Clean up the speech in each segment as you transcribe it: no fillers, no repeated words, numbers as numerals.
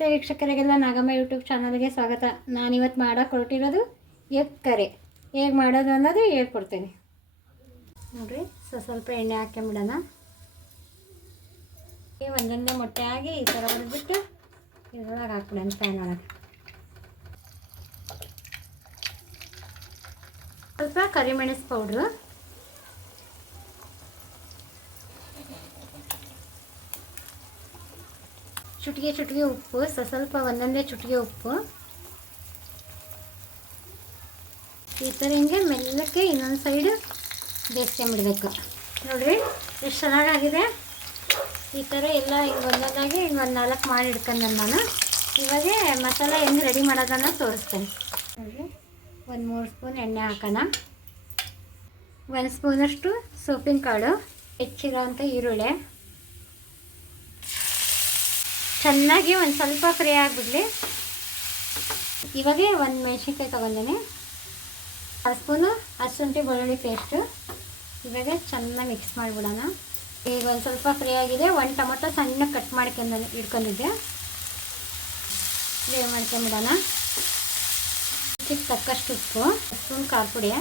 ನಮಸ್ತೆ ವೀಕ್ಷಕರಿಗೆಲ್ಲ ನಾಗಮ್ಮ ಯೂಟ್ಯೂಬ್ ಚಾನಲ್ಗೆ ಸ್ವಾಗತ. ನಾನಿವತ್ತು ಮಾಡೋಕ್ಕೆ ಹೊರಟಿರೋದು ಎಗ್ ಕರಿ. ಹೇಗೆ ಮಾಡೋದು ಅನ್ನೋದು ಹೇಳ್ಕೊಡ್ತೀನಿ ನೋಡಿರಿ. ಸ್ವಲ್ಪ ಎಣ್ಣೆ ಹಾಕ್ಕೊಂಬಿಡೋಣ. ಒಂದೊಂದೇ ಮೊಟ್ಟೆ ಆಗಿ ಈ ಥರ ಹೊಡೆದ್ಬಿಟ್ಟು ಇದ್ರೊಳಗೆ ಹಾಕ್ಬಿಡೋಣ ಪ್ಯಾನ್ ಒಳಗೆ. ಸ್ವಲ್ಪ ಕರಿಮೆಣಸು ಪೌಡ್ರು, ಚುಟಿಗೆ ಉಪ್ಪು, ಸ್ವಲ್ಪ ಒಂದೊಂದೇ ಚುಟಿಗೆ ಉಪ್ಪು. ಈ ಥರ ಹಿಂಗೆ ಮೆಲ್ಲಕ್ಕೆ ಇನ್ನೊಂದು ಸೈಡು ಬೇಯಿಸ್ಕೊಂಬಿಡ್ಬೇಕು. ನೋಡಿರಿ ಎಷ್ಟು ಚೆನ್ನಾಗಾಗಿದೆ. ಈ ಥರ ಎಲ್ಲ ಹಿಂಗೆ ಒಂದೊಂದಾಗಿ ಹಿಂಗೆ ಒಂದು 4 ಮಾಡಿ ಇಟ್ಕೊಂಡು ನಾನು ಇವಾಗ ಮಸಾಲೆ ಹೆಂಗೆ ರೆಡಿ ಮಾಡೋದನ್ನು ತೋರಿಸ್ತೇನೆ. ನೋಡಿರಿ, ಒಂದು 3 ಸ್ಪೂನ್ ಎಣ್ಣೆ ಹಾಕೋಣ. 1 ಸ್ಪೂನಷ್ಟು ಸೊಪ್ಪಿನ ಕಾಳು, ಹೆಚ್ಚಿರೋ ಅಂಥ ಈರುಳ್ಳಿ ಚೆನ್ನಾಗಿ ಒಂದು ಸ್ವಲ್ಪ ಫ್ರೈ ಆಗಿಬಿಡಲಿ. ಇವಾಗ ಒಂದು ಮೆಣಸಿನ್ಕಾಯಿ ತೊಗೊಂಡಿನಿ, 1 ಸ್ಪೂನು ಹಸಿಶುಂಠಿ ಬೆಳ್ಳುಳ್ಳಿ ಪೇಸ್ಟು. ಇವಾಗ ಚೆನ್ನಾಗಿ ಮಿಕ್ಸ್ ಮಾಡಿಬಿಡೋಣ. ಈಗ ಒಂದು ಸ್ವಲ್ಪ ಫ್ರೈ ಆಗಿದೆ. 1 ಟೊಮೊಟೊ ಸಣ್ಣ ಕಟ್ ಇಟ್ಕೊಂಡಿದ್ದೆ, ಫ್ರೈ ಮಾಡ್ಕೊಂಬಿಡೋಣ. ತಕ್ಕಷ್ಟು ಉಪ್ಪು, 1 ಸ್ಪೂನ್ ಖಾರ ಪುಡಿ,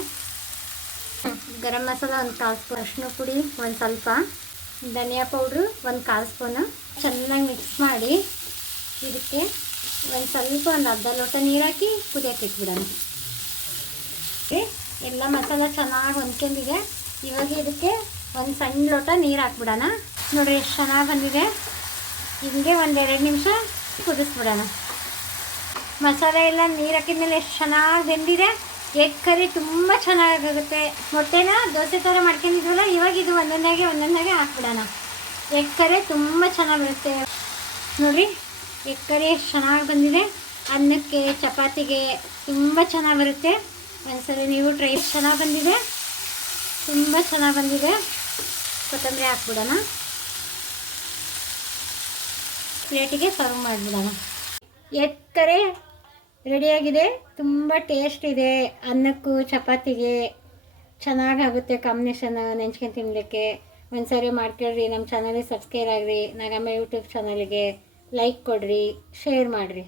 ಗರಂ ಮಸಾಲ 1 ಕಾಲು ಸ್ಪೂನ್, ಅರಿಶಿನ ಪುಡಿ ಒಂದು ಸ್ವಲ್ಪ, ಧನಿಯಾ ಪೌಡ್ರು 1 ಕಾಲು ಸ್ಪೂನು. ಚೆನ್ನಾಗಿ ಮಿಕ್ಸ್ ಮಾಡಿ ಇದಕ್ಕೆ ಒಂದು ಸ್ವಲ್ಪ ಒಂದು ಅರ್ಧ ಲೋಟ ನೀರು ಹಾಕಿ ಕುದಿಯೋಕೆ ಇಟ್ಬಿಡೋಣ. ಎಲ್ಲ ಮಸಾಲ ಚೆನ್ನಾಗಿ ಹೊಂದ್ಕೊಂಡಿದೆ. ಇವಾಗ ಇದಕ್ಕೆ ಒಂದು ಸಣ್ಣ ಲೋಟ ನೀರು ಹಾಕ್ಬಿಡೋಣ. ನೋಡಿರಿ ಎಷ್ಟು ಚೆನ್ನಾಗಿ ಬಂದಿದೆ. ಹಿಂಗೆ ಒಂದು 2 ನಿಮಿಷ ಕುದಿಸ್ಬಿಡೋಣ. ಮಸಾಲೆ ಎಲ್ಲ ನೀರು ಹಾಕಿದ್ಮೇಲೆ ಎಷ್ಟು ಚೆನ್ನಾಗಿ ಬೆಂದಿದೆ. ಎಗ್ ಕರಿ ತುಂಬ ಚೆನ್ನಾಗಾಗುತ್ತೆ. ಮೊಟ್ಟೆನ ದೋಸೆ ಥರ ಮಾಡ್ಕೊಂಡಿದ್ವಲ್ಲ, ಇವಾಗ ಇದು ಒಂದೊಂದಾಗೆ ಹಾಕ್ಬಿಡೋಣ. ಎಗ್ ಕರಿ ತುಂಬ ಚೆನ್ನಾಗಿ ಬರುತ್ತೆ. ನೋಡಿರಿ ಎಗ್ ಕರಿ ಎಷ್ಟು ಚೆನ್ನಾಗಿ ಬಂದಿದೆ. ಅನ್ನಕ್ಕೆ ಚಪಾತಿಗೆ ತುಂಬ ಚೆನ್ನಾಗಿ ಬರುತ್ತೆ. ಒಂದ್ಸಲ ನೀವು ಟ್ರೈ. ಚೆನ್ನಾಗಿ ಬಂದಿದೆ, ತುಂಬ ಚೆನ್ನಾಗಿ ಬಂದಿದೆ. ಕೊತ್ತಂಬರಿ ಹಾಕ್ಬಿಡೋಣ. ಪ್ಲೇಟಿಗೆ ಸರ್ವ್ ಮಾಡಿಬಿಡೋಣ. ಎಗ್ ಕರಿ ರೆಡಿಯಾಗಿದೆ. ತುಂಬ ಟೇಸ್ಟ್ ಇದೆ. ಅನ್ನಕ್ಕೂ ಚಪಾತಿಗೆ ಚೆನ್ನಾಗಾಗುತ್ತೆ ಕಾಂಬಿನೇಷನ್, ನೆಂಚ್ಕೊಂಡು ತಿನ್ನಲಿಕ್ಕೆ. ಒಂದ್ಸರಿ ಮಾಡ್ಕೊಳ್ರಿ. ನಮ್ಮ ಚಾನಲಿಗೆ ಸಬ್ಸ್ಕ್ರೈಬ್ ಆಗಿರಿ. ನಾಗಮ್ಮ ಯೂಟ್ಯೂಬ್ ಚಾನಲಿಗೆ ಲೈಕ್ ಕೊಡಿರಿ, ಶೇರ್ ಮಾಡಿರಿ.